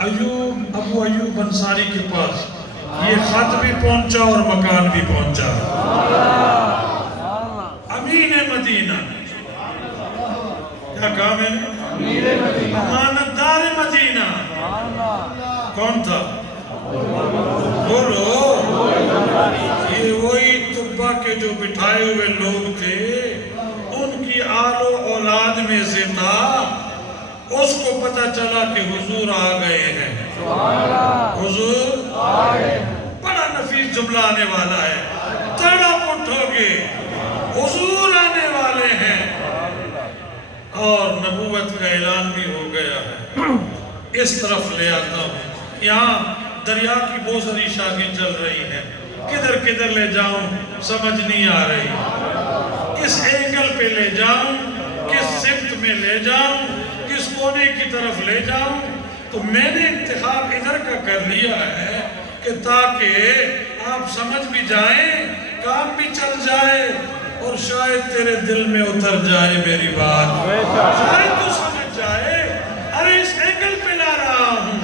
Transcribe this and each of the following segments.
ابو ایوب انصاری کے پاس یہ خط بھی پہنچا اور مکان بھی پہنچا. امین مدینہ، کیا کہا میں نے؟ امانتدار مدینہ. کون تھا؟ بولو. یہ وہی طبہ کے جو بٹھائے ہوئے لوگ تھے، ان کی آل و اولاد میں سے تھا. اس کو پتہ چلا کہ حضور آ گئے ہیں. حضور بڑا نفیس جملہ آنے والا ہے. تڑپ اٹھو گے، حضور آنے والے ہیں. اور نبوت کا اعلان بھی ہو گیا ہے. اس طرف لے آتا ہوں. یہاں دریا کی بہت ساری شاخیں چل رہی ہیں. کدھر کدھر لے جاؤں سمجھ نہیں آ رہی. کس اینگل پہ لے جاؤں، کس سمت میں لے جاؤں، کس کونے کی طرف لے جاؤں. تو میں نے انتخاب ادھر کا کر لیا ہے کہ تاکہ آپ سمجھ بھی جائیں، کام بھی چل جائے، اور شاید تیرے دل میں اتر جائے میری بات. شاید تو سمجھ جائے. ارے اس اینگل پہ لا رہا ہوں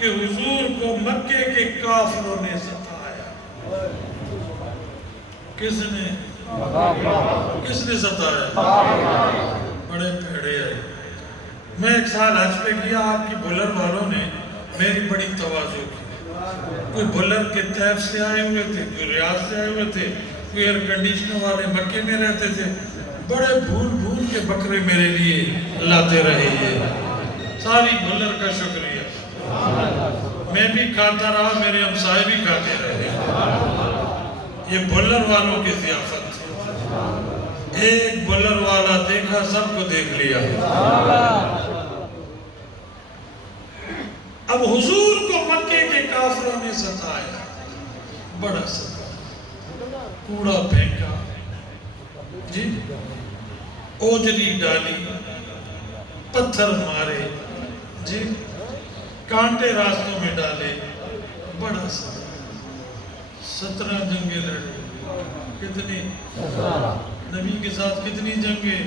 کہ حضور کو مکے کے کافروں نے ستایا. کس نے ستایا؟ بڑے پیڑے آئے. میں ایک سال حج پہ کیا. آپ کی بولر والوں نے میری بڑی تواضع کی. کوئی بولر کے طیف سے آئے ہوئے تھے، کوئی ریاض سے آئے ہوئے تھے، کوئی ایئر کنڈیشنر والے مکے میں رہتے تھے. بڑے بھول کے بکرے میرے لیے لاتے رہے. یہ ساری بولر کا شکریہ. میں بھی کھاتا رہا، میرے ہمسائے بھی کھاتے رہے. یہ بولر والوں کی ضیافت تھی. ایک بولر والا دیکھا، سب کو دیکھ لیا. اب حضور کو مکے کے کافروں نے ستایا، بڑا ستایا. کوڑا پھینکا جی، اوجلی ڈالی، پتھر مارے جی، کانٹے راستوں میں ڈالے. بڑا ستایا. 17 جنگیں لڑے. کتنی؟ نبی کے ساتھ کتنی جنگیں؟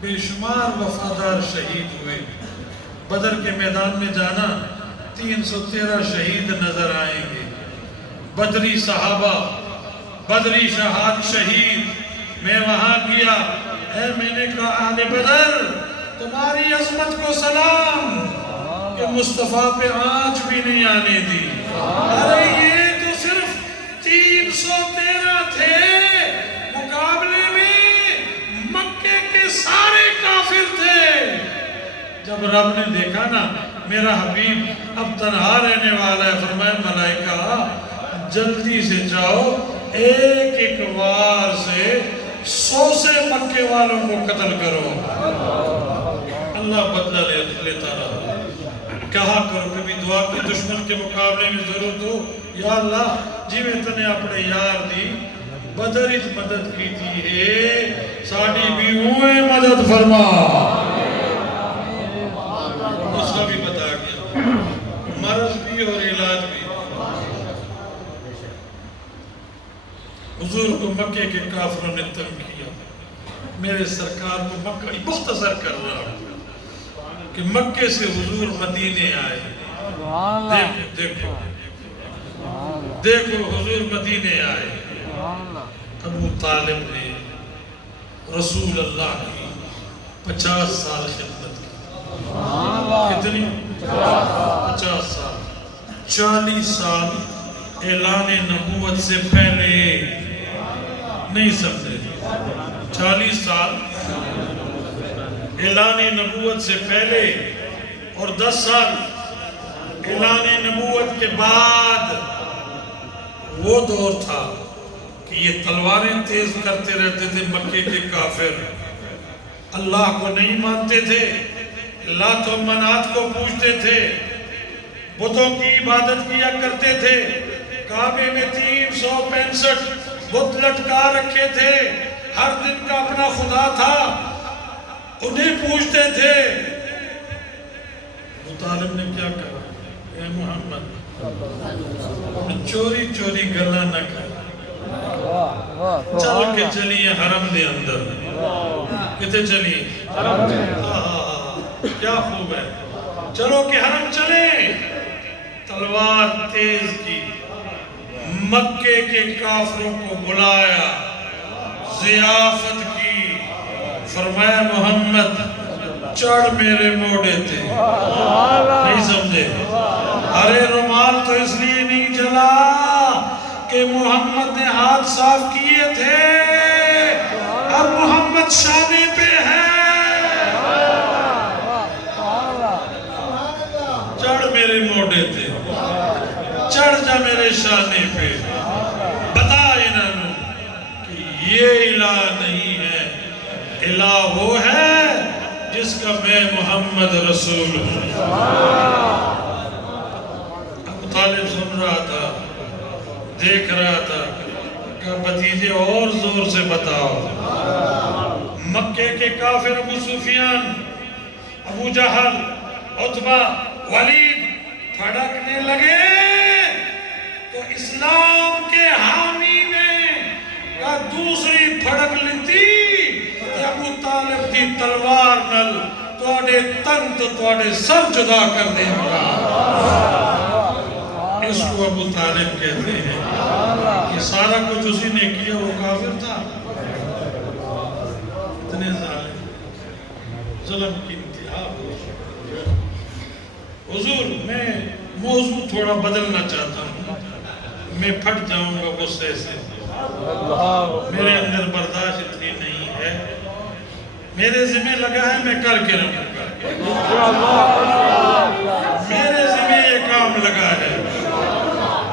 بے شمار وفادار شہید ہوئے. بدر کے میدان میں جانا 313 شہید نظر آئیں گے. بدری صحابہ، بدری شہید. میں وہاں گیا. میں نے کہا اہل بدر، تمہاری عظمت کو سلام کہ مصطفیٰ پہ آنچ بھی نہیں آنے دی. ارے یہ تو صرف 313 تھے، مقابلے میں مکے کے سارے کافر تھے. جب رب نے دیکھا نا میرا حبیب اب تنہا رہنے والا ہے، فرمایا ملائکہ جلدی سے جاؤ، ایک ایک وار سے 100 سے مکے والوں کو قتل کرو. اللہ بدلہ لیتا رہا. کہا کرو کبھی دعا کی دشمن کے مقابلے میں ضرورت ہو، یا اللہ جی میں تنے اپنے یار دی بدر اچ مدد کی تھی ہے، ساڑی بھی ہوئے مدد فرما. اس کا بھی بتا گیا، مرض بھی اور علاج بھی. حضور کو مکے کے کافروں نے تنگ کیا. میرے سرکار کو مکہ مختصر کر رہا ہوں کہ مکے سے حضور مدینے آئے. دیکھو دیکھو حضور مدینے آئے. ابو طالب نے رسول اللہ کی 50 سال خدمت کی. کتنی؟ 50 سال. 40 سال اعلان نبوت سے پہلے. نہیں سمجھے؟ 40 سال اعلان نبوت سے پہلے اور 10 سال اعلان نبوت کے بعد. وہ دور تھا کہ یہ تلواریں تیز کرتے رہتے تھے مکے کے کافر. اللہ کو نہیں مانتے تھے، لات و منات کو پوجتے تھے، بتوں کی عبادت کیا کرتے تھے. کعبے میں 365 بت لٹکا رکھے تھے. ہر دن کا اپنا خدا تھا، انہیں پوجتے تھے. ابو طالب نے کیا کہا؟ اے محمد چوری چوری گلا نہ کر، چل کے چلیے حرم دے اندر. کتے چلیے؟ کیا خوب ہے. چلو کہ حرم چلیں، تلوار تیز کی، مکے کے کافروں کو بلایا، ضیافت کی، فرمایا محمد چڑھ میرے موڑے تھے، نہیں سمجھے؟ ارے رومال تو اس لیے نہیں جلا کہ محمد نے ہاتھ صاف کیے تھے، اب محمد شانے پہ ہے، چڑھ میرے موڑے تھے، چڑھ جا میرے شانے پہ، بتا انہوں کہ یہ الہ نہیں ہے، الہ وہ ہے جس کا میں محمد رسول ہوں۔ ابو طالب سن رہا تھا، دیکھ رہا تھا، کہ بھتیجے اور زور سے بتاؤ۔ مکے کے کافر ابو سفیان، ابو جہل، عتبہ، ولید پھڑکنے لگے تو اسلام کے حامی نے کہا دوسری پھڑک لیتی کہ ابو طالب کی تلوار نل توڑے تن تو توڑے سر جدا کر دے گا۔ اس کو ابو طالب کہتے ہیں، یہ سارا کچھ اسی نے کیا، وہ کافر تھا، اتنے ظلم کی انتہا۔ حضور میں موضوع تھوڑا بدلنا چاہتا ہوں، میں پھٹ جاؤں گا غصے سے، میرے اندر برداشت اتنی نہیں ہے، میرے ذمہ لگا ہے میں کر کے رہوں گا، میرے ذمہ یہ کام لگا ہے،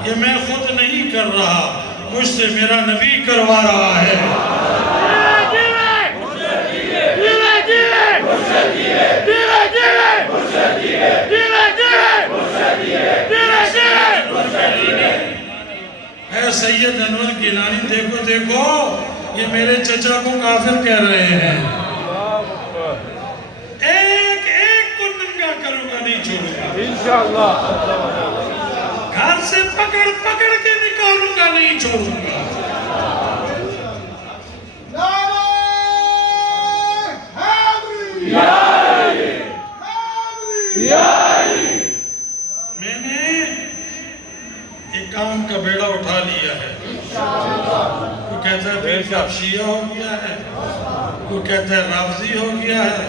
یہ میں خود نہیں کر رہا، مجھ سے میرا نبی کروا رہا ہے۔ اے سید انور گیلانی دیکھو دیکھو، یہ میرے چچا کو کافر کہہ رہے ہیں، ایک ایک کو ننگا کروں گا نہیں چھوڑوں گا، انشاءاللہ گھر سے پکڑ پکڑ کے نکالوں گا نہیں چھوڑوں گا۔ میں نے ایک کام کا بیڑا اٹھا لیا ہے، کوئی کہتا ہے پیر صاحب شیعہ ہو گیا ہے، کوئی کہتا ہے رافضی ہو گیا ہے،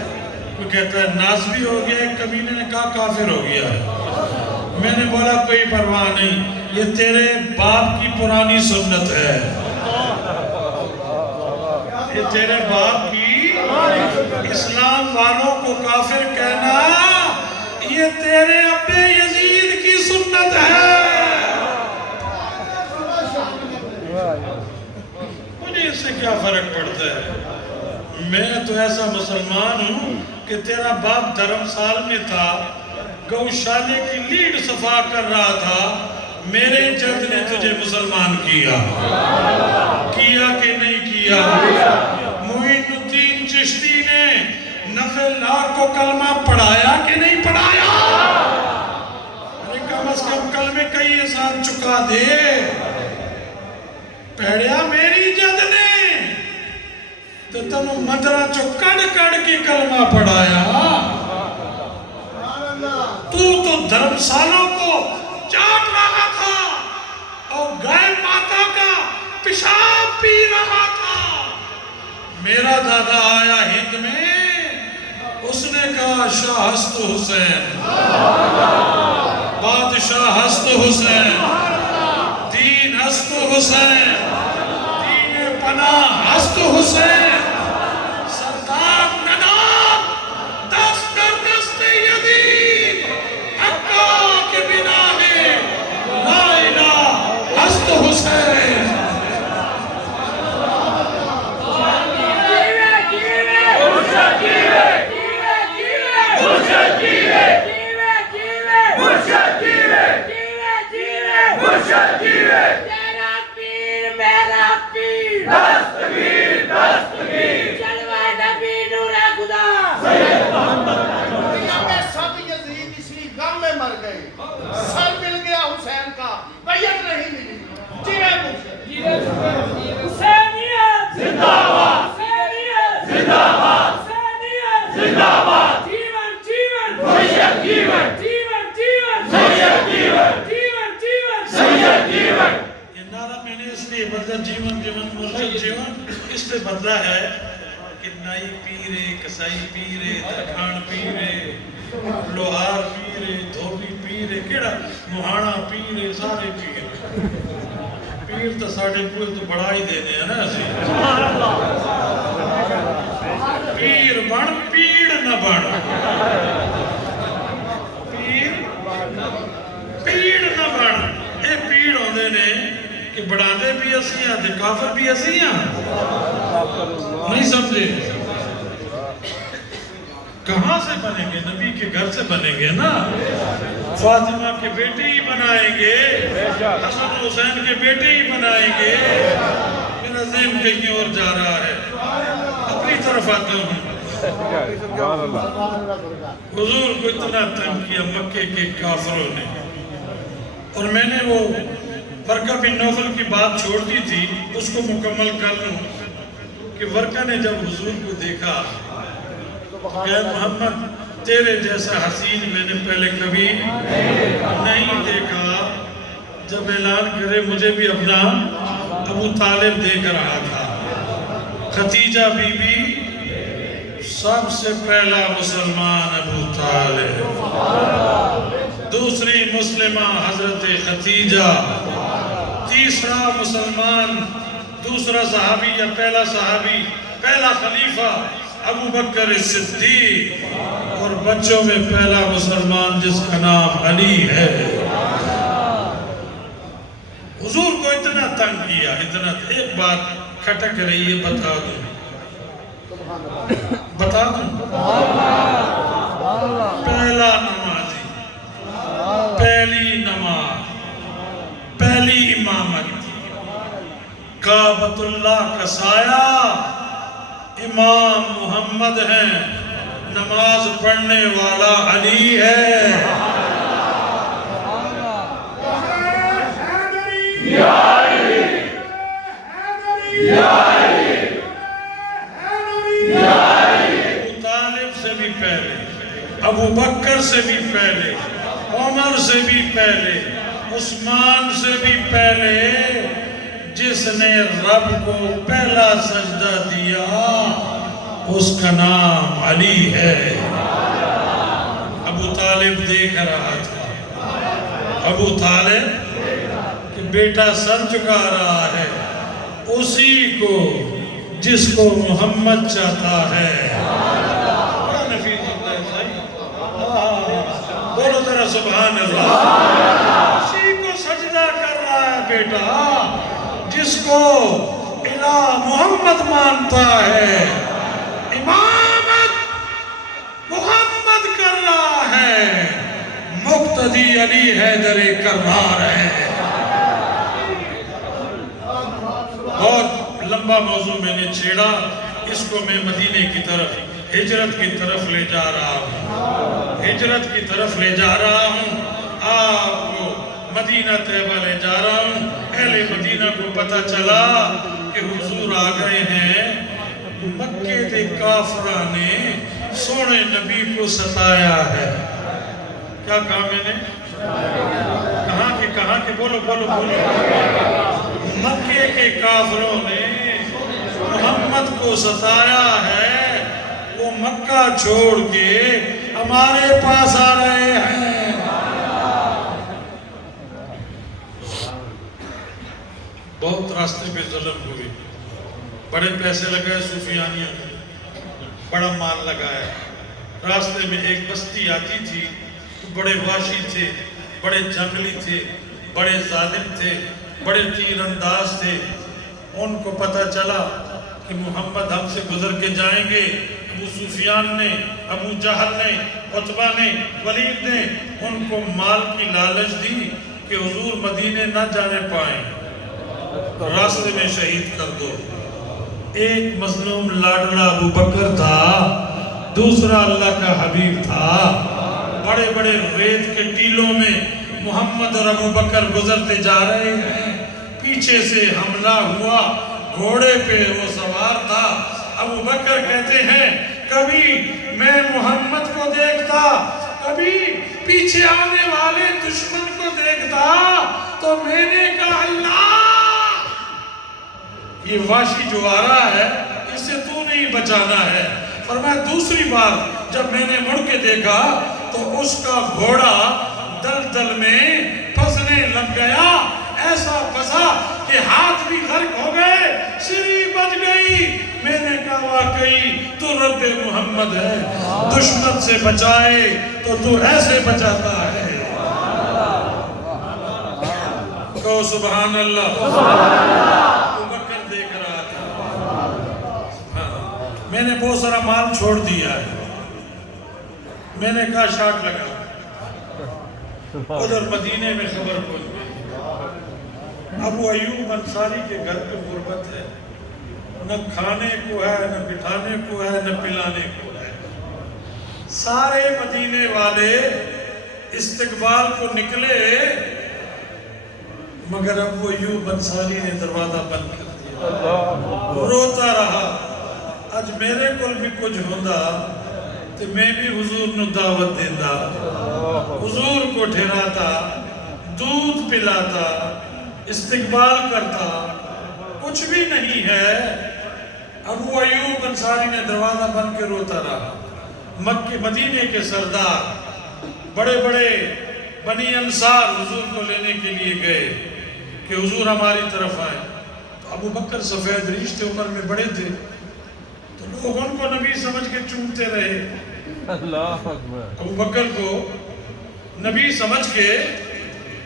کوئی کہتا ہے نازوی ہو گیا ہے، کمینے نے کہا کافر ہو گیا ہے۔ میں نے بولا کوئی پرواہ نہیں، یہ تیرے باپ کی پرانی سنت ہے، یہ تیرے باپ کی اسلام والوں کو کافر کہنا، یہ تیرے ابے یزید کی سنت ہے۔ مجھے اس سے کیا فرق پڑتا ہے؟ میں تو ایسا مسلمان ہوں کہ تیرا باپ دھرمسال میں تھا، گوشالے کی لیڈ صفا کر رہا تھا، میرے جد نے تجھے مسلمان کیا کہ نہیں کیا؟ معین الدین چشتی نے نفع اللہ کو کلمہ پڑھایا کہ نہیں پڑھایا؟ کم از کم کلمے کئی احسان چکا دے، پڑھیا میری جد نے تو تنو مدرہ چو کڑ کڑ کی کلمہ پڑھایا، تو دھرمسالوں کو چاٹ رہا تھا اور گائے ماتا کا پیشاب پی رہا تھا۔ میرا دادا آیا ہند میں، اس نے کہا شاہ ہست حسین، بادشاہ ہست حسین، دین ہست حسین، دین پناہ ہست حسین، سردار نناب دست در دست یزید، حقا کے بنا ہے لا الہ ہست حسین۔ تیرا پیر میرا پیر، دستگیر دستگیر، جلوہ نبی نور خدا، سید محمد سب یزید اسی غم میں مر گئے، سر مل گیا حسین کا، بیعت نہیں ملی، حسینیت زندہ باد، حسینیت زندہ باد، حسینیت زندہ باد، جیون جیون، مرشد جیون بدلا ہے کہ نائی پیرے، کسائی پیرے، درکھان پیرے، لوہار پیرے، دھوبی پیرے، کیڑا مہانا پیرے، سارے پیرے پیر تو ساڑھے پوئے تو بڑا ہی دینے ہیں نا اسی پیر بن پیڑ نہ بن پیڑ نہ بن اے پیڑ ہوندے نے کہ بڑھاندے بھی اسی ہیں تے کافر بھی اسی ہیں نہیں سمجھے کہاں سے بنیں گے؟ نبی کے گھر سے بنیں گے نا فاطمہ کے بیٹے ہی بنائیں گے حسن حسین کے بیٹے ہی بنائیں گے میرا ذہن کہیں اور جا رہا ہے اپنی طرف آتا ہوں حضور کو اتنا تنگ کیا مکے کے کافروں نے اور میں نے وہ ورقہ بن نوفل کی بات چھوڑ دی تھی اس کو مکمل کر لوں کہ ورقہ نے جب حضور کو دیکھا کہ محمد تیرے جیسا حسین میں نے پہلے کبھی نہیں دیکھا جب اعلان کرے مجھے بھی اپنا ابو طالب دیکھ رہا تھا خدیجہ بی بی سب سے پہلا مسلمان ابو طالب دوسری مسلمہ حضرت خدیجہ تیسرا مسلمان دوسرا صحابی یا پہلا صحابی پہلا خلیفہ ابو بکر صدیق اور بچوں میں پہلا مسلمان جس کا نام علی ہے حضور کو اتنا تنگ کیا اتنا ایک بات کھٹک رہی ہے بتا دوں پہلا نمازی پہلی نماز پہلی امامت کعبۃ اللہ کا سایہ امام محمد ہیں نماز پڑھنے والا علی ہے ابو طالب سے بھی پہلے ابو بکر سے بھی پہلے عمر سے بھی پہلے عثمان سے بھی پہلے جس نے رب کو پہلا سجدہ دیا اس کا نام علی ہے ابو طالب دیکھ رہا تھا ابو طالب کہ بیٹا سر چکا رہا ہے اسی کو جس کو محمد چاہتا ہے بولو ذرا سبحان اللہ اسی کو سجدہ کر رہا ہے بیٹا جس کو الہ محمد مانتا ہے امامت محمد کر رہا ہے مقتدی علی حیدر کرار ہے بہت لمبا موضوع میں نے چھیڑا اس کو میں مدینے کی طرف ہجرت کی طرف لے جا رہا ہوں ہجرت کی طرف لے جا رہا ہوں آپ کو مدینہ طیبہ لے جا رہا ہوں اہل مدینہ کو پتہ چلا کہ حضور آ گئے ہیں مکے کے کافرہ نے سونے نبی کو ستایا ہے کیا کہا میں نے کہاں کے بولو مکے کے کافروں نے محمد کو ستایا ہے وہ مکہ چھوڑ کے ہمارے پاس آ رہے ہیں بہت راستے پہ ظلم ہوئی بڑے پیسے لگائے صوفیانیوں نے بڑا مال لگایا راستے میں ایک بستی آتی تھی بڑے واشی تھے بڑے جنگلی تھے بڑے ظالم تھے بڑے تیر انداز تھے ان کو پتہ چلا کہ محمد ہم سے گزر کے جائیں گے ابو سفیان نے ابو جہل نے عتبہ نے ولید نے ان کو مال کی لالچ دی کہ حضور مدینے نہ جانے پائیں راستے میں شہید کر دو ایک مظلوم لاڈلا ابو بکر تھا دوسرا اللہ کا حبیب تھا بڑے بڑے ریت کے ٹیلوں میں محمد اور ابو بکر گزرتے جا رہے ہیں پیچھے سے حملہ ہوا گھوڑے پہ وہ سوار تھا ابو بکر کہتے ہیں کبھی میں محمد کو دیکھتا کبھی پیچھے آنے والے دشمن کو دیکھتا تو میں نے کہا اللہ یہ واشی جو آ رہا ہے اس سے تو نہیں بچانا ہے۔ فرمایا دوسری بار جب میں نے مڑ کے دیکھا تو اس کا گھوڑا دلدل میں پھنسنے لگ گیا، ایسا پھنسا کہ ہاتھ بھی غرق ہو گئے، سری بچ گئی۔ میں نے کہا واقعی تو رب محمد ہے، دشمن سے بچائے تو ایسے بچاتا ہے۔ کہو سبحان اللہ۔ ابو بکر دیکھ رہا تھا، میں نے بہت سارا مال چھوڑ دیا ہے، میں نے کہا شاٹ لگا۔ ادھر مدینے میں خبر پہنچ گئی، ابو ایوب انصاری کے گھر پہ غربت ہے، نہ کھانے کو ہے، نہ بٹھانے کو ہے، نہ پلانے کو ہے۔ سارے مدینے والے استقبال کو نکلے، مگر ابو ایوب انصاری نے دروازہ بند کر دیا، روتا رہا۔ اج میرے کول بھی کچھ ہوندا تو میں بھی حضور نو دعوت دیندا، حضور کو ٹھہراتا، دودھ پلاتا، استقبال کرتا، کچھ بھی نہیں ہے۔ ابو ایوب انصاری نے دروازہ بند کے روتا رہا۔ مکہ مدینے کے سردار بڑے بڑے بنی انصار حضور کو لینے کے لیے گئے کہ حضور ہماری طرف آئے۔ تو ابو بکر سفید ریش تھے، عمر میں بڑے تھے، تو لوگ ان کو نبی سمجھ کے چومتے رہے۔ اللہ اکبر۔ ابو بکر کو نبی سمجھ کے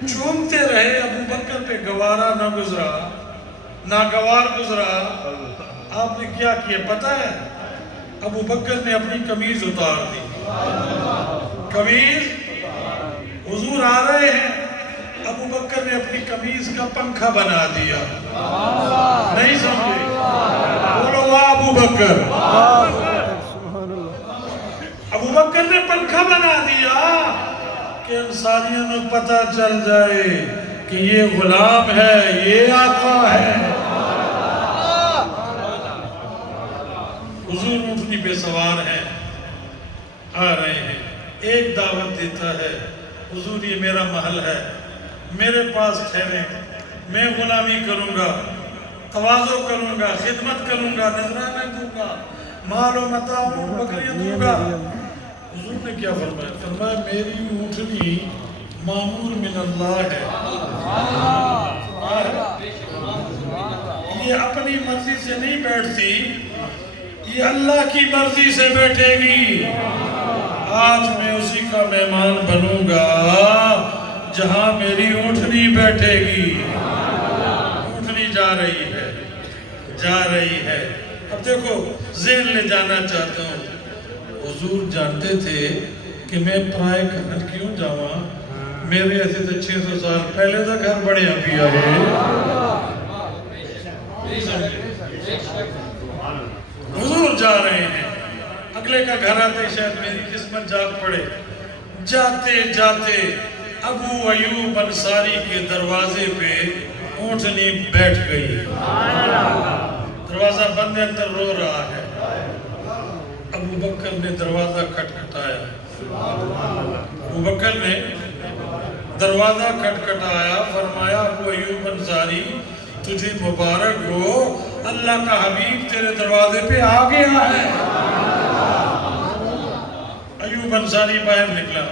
چومتے رہے۔ ابو بکر پہ گوارا نہ گزرا، ناگوار گزرا۔ آپ نے کیا کیا پتہ ہے؟ ابو بکر نے اپنی قمیض اتار دی۔ قمیض حضور آ رہے ہیں، ابو بکر نے اپنی قمیض کا پنکھا بنا دیا۔ نہیں سمجھے؟ بولو واہ ابو بکر۔ ابو بکر نے پنکھا بنا دیا کہ انصاریوں کو پتہ چل جائے کہ یہ غلام ہے، یہ آقا ہے۔ حضور اونٹنی پہ سوار ہیں، آ رہے ہیں، ایک دعوت دیتا ہے، حضور یہ میرا محل ہے، میرے پاس ٹھہرے، میں غلامی کروں گا، تواضع کروں گا، خدمت کروں گا، نذرانہ دوں گا، مال و متاع اونٹ بکریاں دوں گا۔ حضور نے کیا فرمایا؟ فرمایا میری اونٹنی معمور من اللہ ہے، یہ اپنی مرضی سے نہیں بیٹھتی، یہ اللہ کی مرضی سے بیٹھے گی۔ آج میں اسی کا مہمان بنوں گا جہاں میری اونٹنی بیٹھے گی۔ اونٹنی جا رہی ہے، جا رہی ہے۔ اب دیکھو ذہن لے جانا چاہتا ہوں، حضور جانتے تھے کہ میں پرائے گھر کیوں جاواں، میرے ایسے تو 600 سال پہلے تو گھر بڑے ابھی آئے۔ حضور جا رہے ہیں، اگلے کا گھر آتے شاید میری قسمت جاگ پڑے۔ جاتے جاتے ابو ایوب انصاری کے دروازے پہ اونٹنی بیٹھ گئی، دروازہ بند اندر رو رہا ہے۔ ابو بکر نے دروازہ کھٹکھٹایا، ابو بکر نے دروازہ کھٹکھٹایا، فرمایا ابو ایوب انصاری تجھے مبارک ہو، اللہ کا حبیب تیرے دروازے پہ آ گیا ہے۔ ایوب انصاری باہر نکلا،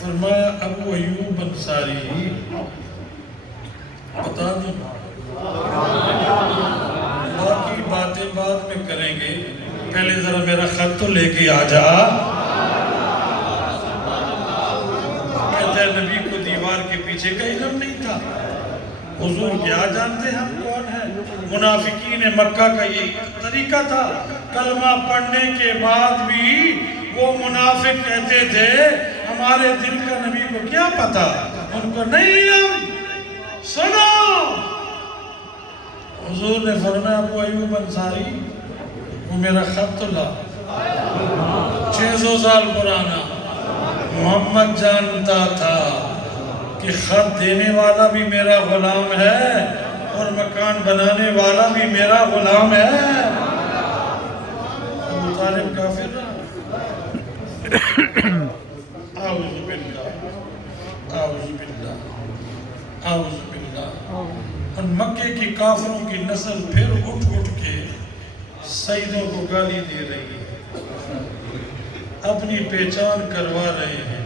فرمایا ابو ایوب انصاری بتا دوں باقی باتیں بعد میں کریں گے، پہلے ذرا میرا خط تو لے کے آ جا۔ کہتا ہے نبی کو دیوار کے پیچھے کا علم نہیں تھا، حضور کیا جانتے ہیں ہم کون ہیں؟ منافقین مکہ کا یہ طریقہ تھا، کلمہ پڑھنے کے بعد بھی وہ منافق کہتے تھے ہمارے دل کا نبی کو کیا پتا، ان کو نہیں علم۔ سنو، حضور نے فرمایا ابو ایوب انصاری وہ میرا خط تو لا، 600 سال پرانا۔ محمد جانتا تھا کہ خط دینے والا بھی میرا غلام ہے اور مکان بنانے والا بھی میرا غلام ہے۔ ابو طالب کافر رہا؟ اعوذ باللہ، اعوذ باللہ، اعوذ باللہ۔ ان مکے کی کافروں کی نسل پھر اٹھ کے سیدوں کو گالی دے رہی ہے، اپنی پہچان کروا رہے ہیں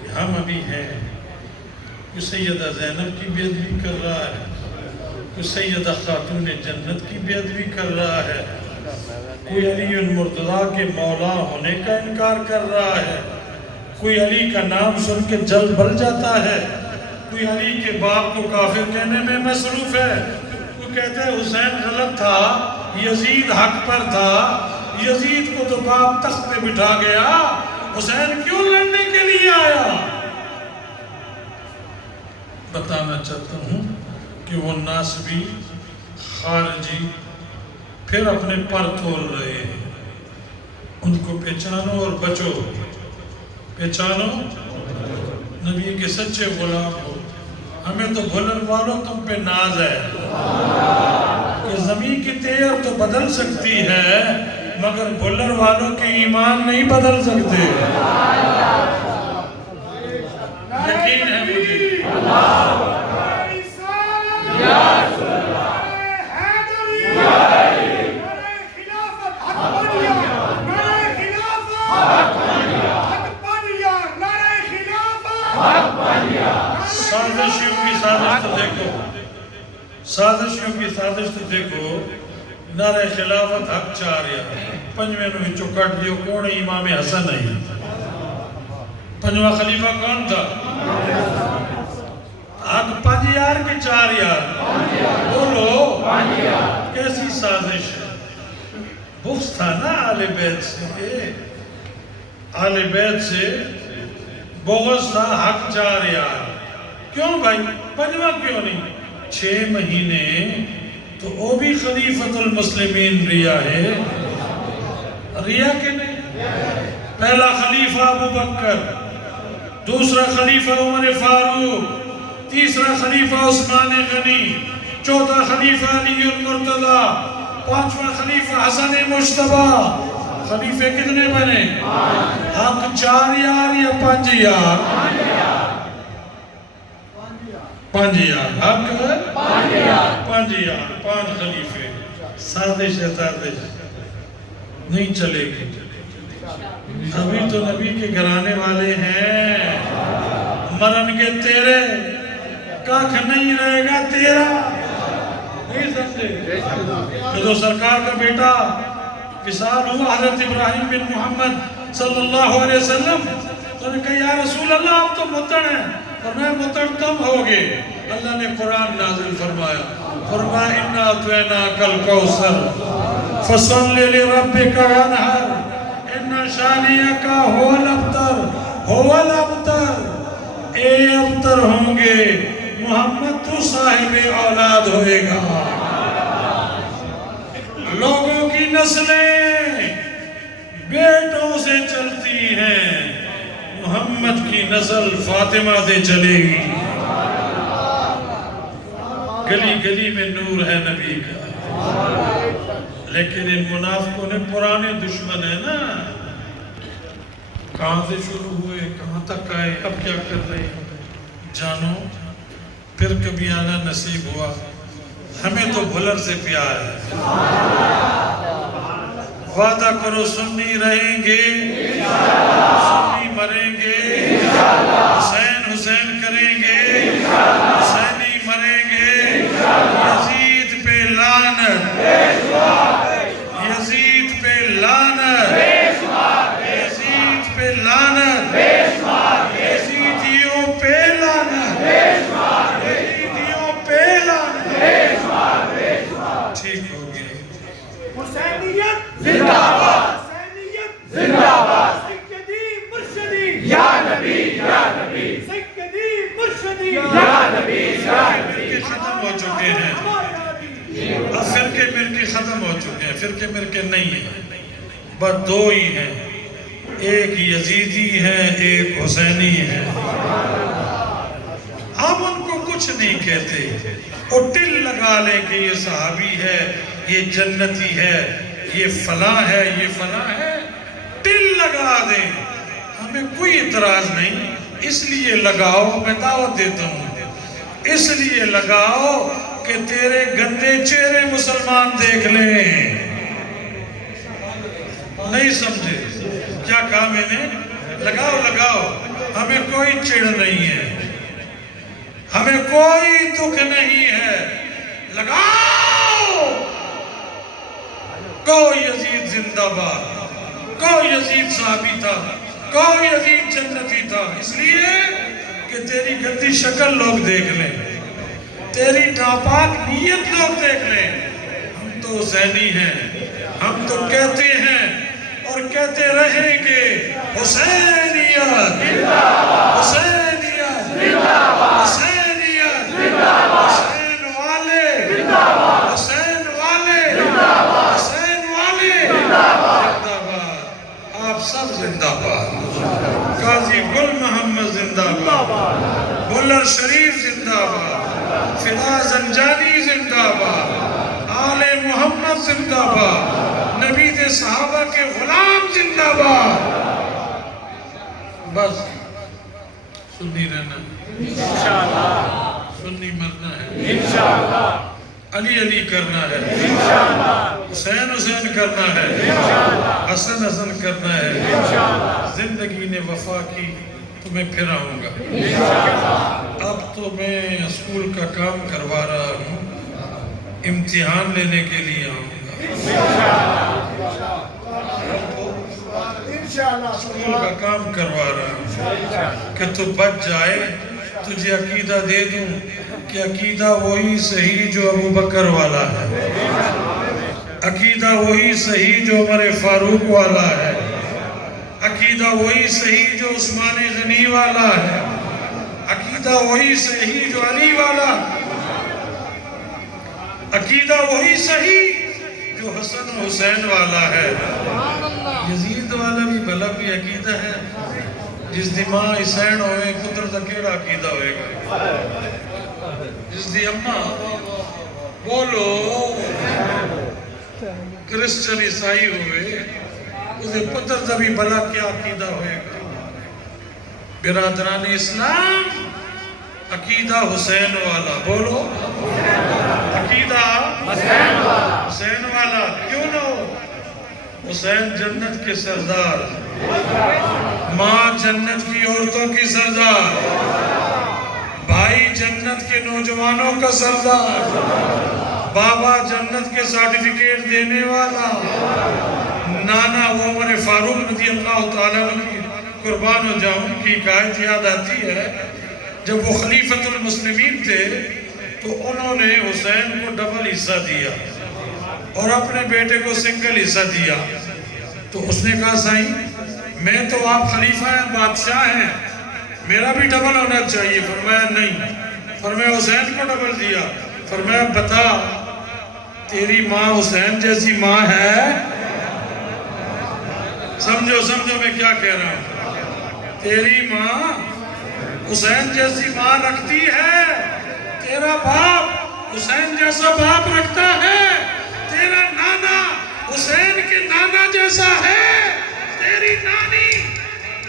کہ ہم ابھی ہیں۔ کوئی سیدہ زینب کی بے ادبی کر رہا ہے، کوئی سیدہ خاتون جنت کی بے ادبی کر رہا ہے، کوئی علی المرتضیٰ کے مولا ہونے کا انکار کر رہا ہے، کوئی علی کا نام سن کے جل بل جاتا ہے، کوئی علی کے باپ کو کافر کہنے میں مصروف ہے، کوئی کہتے ہیں حسین غلط تھا، یزید حق پر تھا، یزید کو تو باپ تخت پہ بٹھا گیا، حسین کیوں لڑنے کے لیے آیا؟ بتانا چاہتا ہوں کہ وہ ناسبی خارجی پھر اپنے پر تول رہے ہیں۔ ان کو پہچانو اور بچو، پہچانو، نبی کے سچے غلام ہو۔ ہمیں تو بھولن والوں تم پہ ناز ہے کہ زمین کی تیر تو بدل سکتی ہے مگر بھولن والوں کے ایمان نہیں بدل سکتے۔ یقین ہے مجھے۔ سازشیوں کی سازش تو دیکھو، سازشیوں کی سازش تو دیکھو، نعرہ خلافت حق چاریا، پنجویں نوی چکٹ دیو کون امام حسن ہے؟ پنجواں خلیفہ کون تھا؟ حق 5 یار کے 4 یار؟ بولو کیسی سازش ہے؟ بغض تھا نا آل بیت سے، آل بیت سے بغض تھا، حق 4 یار۔ کیوں بھائی 5واں کیوں نہیں؟ 6 مہینے تو وہ بھی خلیفۃ المسلمین ریا ہے، ریا کے نہیں؟ پہلا خلیفہ ابو بکر، دوسرا خلیفہ عمر فاروق، تیسرا خلیفہ عثمان غنی، چوتھا خلیفہ علی المرتضیٰ، 5واں خلیفہ حسن مجتبیٰ۔ خلیفے کتنے بنے؟ حق 4 یار یا 5 یار؟ 5 یار، حق 5 یار، 5 خلیفے۔ سازش ہے، سازش نہیں چلے گی۔ ابھی تو نبی کے گھرانے والے ہیں، مرن کے تیرے، کاکھ نہیں رہے گا تیرا، نہیں سمجھے؟ جو سرکار کا بیٹا وصال ہوا حضرت ابراہیم بن محمد صلی اللہ علیہ وسلم، تو نے کہا یا رسول اللہ آپ تو متڑ ہیں، اور میں متڑ تم ہوگے۔ اللہ نے قرآن نازل فرمایا، فرمایا اِنَّا أَعْطَيْنَاكَ الْكَوْثَرَ فَصَلِّ لِرَبِّكَ وَانْحَرْ إِنَّ شَانِئَكَ هُوَ الْأَبْتَرُ هُوَ الْأَبْتَرُ۔ اے ابتر ہوں گے محمد، تو صاحب اولاد ہوئے گا۔ لوگوں کی نسلیں بیٹوں سے چلتی ہیں، محمد کی نسل فاطمہ سے چلے گی۔ گلی گلی میں نور ہے نبی کا، لیکن ان منافقوں نے پرانے دشمن ہیں نا، کہاں سے شروع ہوئے کہاں تک آئے، اب کیا کر رہے ہیں؟ جانو پھر کبھی آنا نصیب ہوا، ہمیں تو بھلر سے پیار ہے۔ وعدہ کرو سنی رہیں گے، سنی مریں گے، حسین حسین کریں گے، حسینی مریں گے، یزید پہ لعنت، یزید پہ لعنت، یزید پہ لعنت، یزیدیوں پہ لعنت، یزیدیوں پہ لعنت۔ ٹھیک ہو گیا۔ حسینیت زندہ باد، حسینیت زندہ باد، سیدی مرشدی یا نبی یا نبی، سیدی مرشدی یا نبی یا نبی۔ فرقے ختم ہو چکے ہیں، اب فرقے مرقے ختم ہو چکے ہیں، فرقے مرقے نہیں ہیں، بس 2 ہی ہیں، ایک یزیدی ہے ایک حسینی ہے۔ ہم ان کو کچھ نہیں کہتے، وہ ٹل لگا لیں کہ یہ صحابی ہے، یہ جنتی ہے، یہ فلاں ہے، یہ فلاں ہے، ٹل لگا دیں، ہمیں کوئی اعتراض نہیں۔ اس لیے لگاؤ، میں دعوت دیتا ہوں، اس لیے لگاؤ کہ تیرے گندے چہرے مسلمان دیکھ لیں. نہیں سمجھے کیا کہا میں نے؟ لگاؤ ہمیں کوئی چڑ نہیں ہے, ہمیں کوئی دکھ نہیں ہے. لگاؤ. کوئی یزید زندہ باد, کوئی یزید صحابی تھا, کوئی یزید جنتی تھا, اس لیے کہ تیری گندی شکل لوگ دیکھ لیں, تیری ناپاک نیت لوگ دیکھ لیں. ہم تو حسینی ہیں, ہم تو کہتے ہیں اور کہتے رہیں گے حسینیت حسینیت حسینیت, حسین والے حسین والے حسین والے زندہ باد. آپ سب زندہ باد. قاضی گل محمد زندہ باد, بلر شریف زندہ باد, فدا زنجانی زندہ باد, آل محمد زندہ باد, نبی دے صحابہ کے غلام زندہ باد. بس سنی رہنا انشاءاللہ, سنی مرنا ہے انشاءاللہ, علی علی کرنا ہے انشاءاللہ, حسین حسین کرنا ہے انشاءاللہ, حسن حسن کرنا ہے انشاءاللہ. زندگی نے وفا کی تو میں پھر آؤں گا انشاءاللہ. اب تو میں اسکول کا کام کروا رہا ہوں, امتحان لینے کے لیے آؤں گا اسکول کا کام کروا رہا ہوں کہ تو بچ جائے, تجھے عقیدہ دے دوں کہ عقیدہ وہی صحیح جو ابو بکر والا ہے, عقیدہ وہی صحیح جو عمر فاروق والا ہے, عقیدہ وہی صحیح جو عثمان غنی والا ہے, عقیدہ وہی صحیح جو علی والا, عقیدہ وہی صحیح جو حسن و حسین والا ہے. یزید والا بھی بھلا بھی عقیدہ ہے, جس دی ماں حسین ہوئے پتر دا کیڑا عقیدہ ہوئے گا, جس دی اماں بولو کرسچن عیسائی ہوئے اس دے پتر دا بھی بھلا کیا عقیدہ ہوئے گا. برادران اسلام, عقیدہ حسین والا, بولو عقیدہ حسین والا. کیوں نہ ہو؟ حسین جنت کے سردار, ماں جنت کی عورتوں کی سردار, بھائی جنت کے نوجوانوں کا سردار, بابا جنت کے سرٹیفکیٹ دینے والا, نانا وہ عمر فاروق رضی اللہ تعالیٰ عنہ قربان و جاؤں کی حکایت یاد آتی ہے. جب وہ خلیفۃ المسلمین تھے تو انہوں نے حسین کو ڈبل حصہ دیا اور اپنے بیٹے کو سنگل حصہ دیا. تو اس نے کہا سائیں میں تو آپ خلیفہ ہیں, بادشاہ ہیں, میرا بھی ڈبل ہونا چاہیے. فرمایا نہیں. فرمایا حسین کو ڈبل دیا. فرمایا بتا تیری ماں حسین جیسی ماں ہے؟ سمجھو میں کیا کہہ رہا ہوں. تیری ماں حسین جیسی ماں رکھتی ہے, تیرا باپ حسین جیسا باپ رکھتا ہے, تیرا نانا حسین کے نانا جیسا ہے, تیری نانی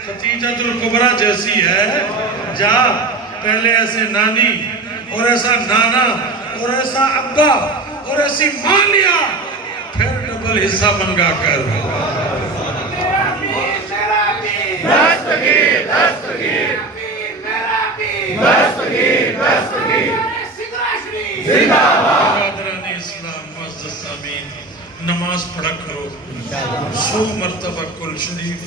خدیجۃ الکبریٰ جیسی ہے. جا پہلے ایسے نانی اور ایسا نانا اور ایسا ابا اور ایسی ماں لیا, پھر ڈبل حصہ منگا کر. برادران اسلام معزز سامعین, نماز پڑھا کرو 100 مرتبہ کل شریف,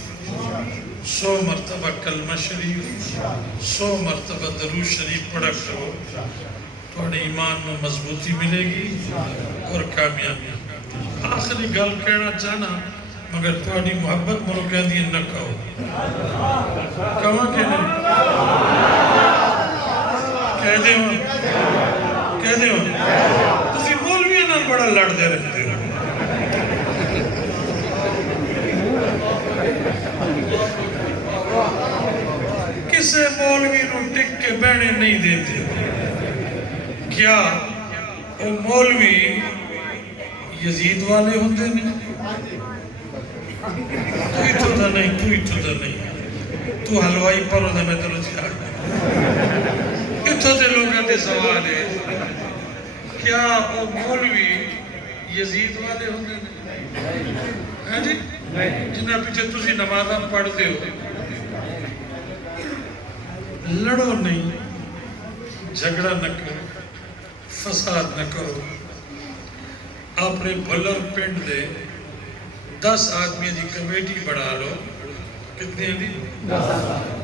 100 مرتبہ کلمہ شریف, 100 مرتبہ درود شریف پڑھا کرو. تھوڑے ایمان میں مضبوطی ملے گی اور کامیابی. آخری گل کہنا چاہنا مگر تھوڑی محبت مرو کہہ دیئے نہ کہو. کہاں کہ نہیں کہہ دے ہوں تسی مولویوں نال بڑا لڑ دے رہتے ہو. کسے مولوی نو ٹک کے بیٹھنے نہیں دیتے. کیا وہ مولوی یزید والے ہوندے نہیں؟ تو ہی تو نہیں, تو حلوائی پر ہوندے میں تو لچ آگا. اتھو تے لوگاں دے سوال ہے کیا وہ مولوی یزید والے ہوندے نے؟ ہاں جی جنہاں پیچھے تسی نمازاں پڑھتے ہو؟ لڑو نہیں، جھگڑا نہ کرو، فساد نہ کرو. اپنے بھلر پنڈ دے 10 آدمی دی کمیٹی بڑھا لو. کتنے دی؟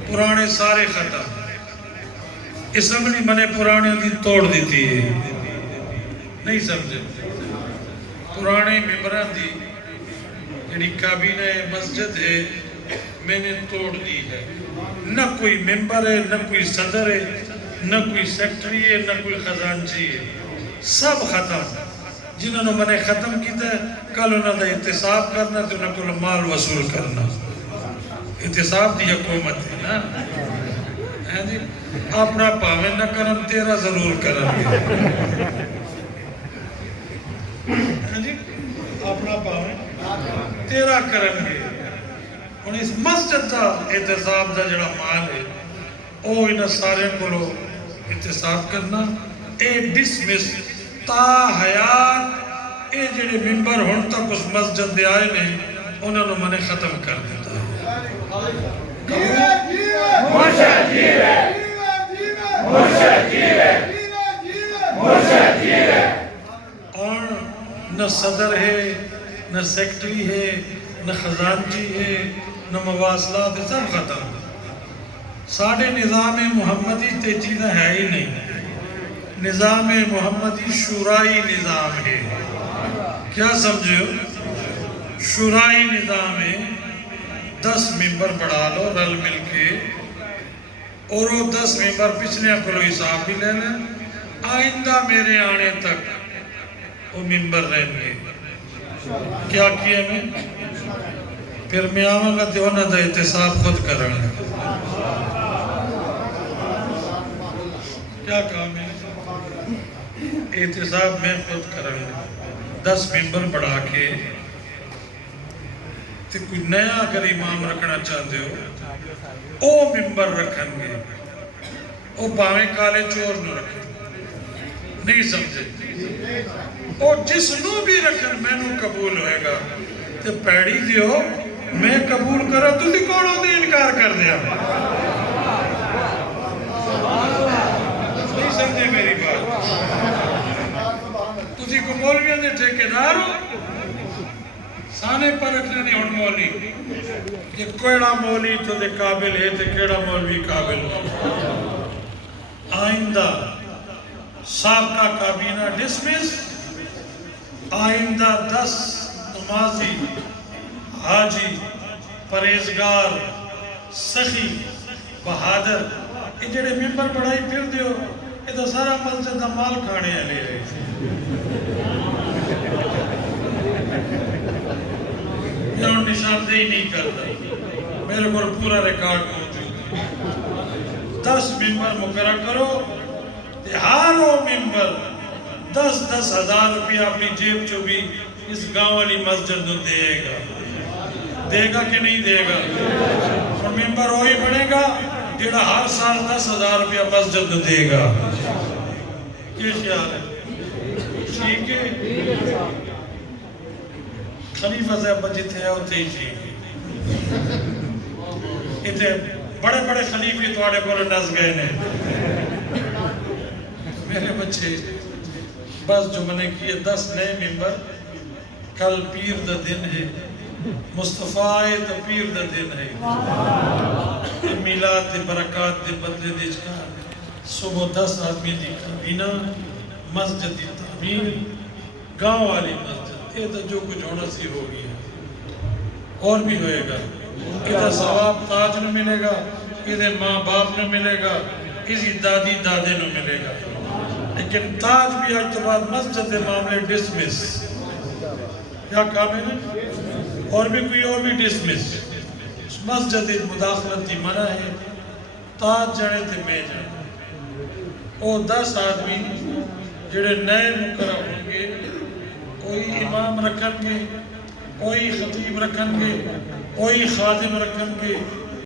پرانے سارے ختم. اسمبلی میں نے پرانے دی توڑ دیتی ہے. نہیں سمجھے؟ پرانے ممبران دی جڑی کابینہ مسجد ہے میں نے توڑ دی ہے. نہ کوئی ممبر ہے، نہ کوئی صدر ہے، نہ کوئی سیکٹری ہے، نہ کوئی خزانچی ہے. سب ختم. جنہوں نے میں نے ختم کیتا ہے کل انہوں نے احتساب کرنا تو انہوں کو مال وصول کرنا. احتساب دی حکومت ہے نا. ہاں جی اپنا پاویں نہ کرن تیرا ضرور کرن گے. ہاں جی اپنا پاویں تیرا کرن گے. اور اس مسجد دا احتساب دا جڑا مال ہے او انہاں سارے کولو احتساب کرنا. اے ڈسمس تا حیات اے جڑے ممبر ہن تک اس مسجد دے آئے نے انہوں نے میں نے ختم کر دیتا ہے. مرشد جیوے مرشد جیوے مرشد جیوے. اور نہ صدر ہے، نہ سیکٹری ہے، نہ خزانچی ہے، نہ مواصلات ہے، سب ختم. ساڑھے نظام محمدی تے چیزیں ہے ہی نہیں. نظام محمدی شورائی نظام ہے. کیا سمجھے ہو؟ شورائی نظام ہے. 10 ممبر بڑھا لو رل مل کے اور وہ 10 ممبر پچھلے کو حساب بھی لے لیں. آئندہ میرے آنے تک وہ ممبر رہیں گے. کیا کیا میں؟ پھر میں آؤں گا تو انہوں نے احتساب خود کریں گے. کیا کام ہے؟ احتساب میں خود کریں گے. 10 ممبر بڑھا کے تو کوئی نیا اگر امام رکھنا چاہتے ہو او ممبر رکھیں گے. او باویں کالے چور نہ رکھیں. نہیں سمجھے؟ اور جس نو بھی رکھن میں نو قبول ہوئے گا. تو پیڑی دیو میں قبول کرا تو دی کونوں دے انکار کر دیا. نہیں سمجھے میری بات؟ تسی کو مولویاں دے ٹھیکیدار ہو سانے پر رکھنے نہیں ہون مولی کہ کوئڑا مولی تو دے قابل ہے تو کیڑا مولوی قابل ہو. آئندہ سابقہ کابینہ ڈسمس. آئندہ 10 نمازی حاجی پریزگار سخی بہادر یہ جڑے ممبر پڑھائی پھر دیو یہ تو سارا مسجد دا مال کھانے آلے ہے. یہ نشاندہی نہیں کرتا. میرے کو پورا ریکارڈ موجود. 10 ممبر مقرر کرو. ہر وہ ممبر 10-10 ہزار روپیہ اپنی جیب چو بھی اس گاؤں والی مسجد کو دے گا. دے گا کہ نہیں دے گا؟ اور ممبر وہی بنے گا جیڑا ہر سال 10,000 روپیہ مسجد کو دے گا. یہ خیال ہے؟ ٹھیک ہے؟ خلیفہ صاحب جتھے ہے ہوتے ہی ٹھیک ہے. اتنے بڑے بڑے خلیفے توڑے کو نس گئے نے. میرے بچے بس جو میں نے کیے 10 نئے ممبر. کل پیر دا دن ہے. مصطفیٰ دا پیر دا دن ہے. میلاد دے برکات دے بدلے دے چکار صبح 10 آدمی دی کابینہ مسجد دی تعمیر گاؤں والی مسجد. یہ تو جو کچھ ہونا سی ہو گیا اور بھی ہوئے گا. ادھر ثواب تاج نہ ملے گا, ادھر ماں باپ نہ ملے گا, اسی دادی دادے نہ ملے گا. لیکن تاج بھی آج تو بعد مسجد معاملے ڈسمس. کیا کام ہے نا؟ اور بھی کوئی اور بھی ڈسمس. مسجد مداخلت کی منع ہے. تاج جڑے تھے میں جڑے. وہ 10 آدمی جڑے نئے مقرر ہوں گے, کوئی امام رکھن گے, کوئی خطیب رکھن گے, کوئی خادم رکھن گے,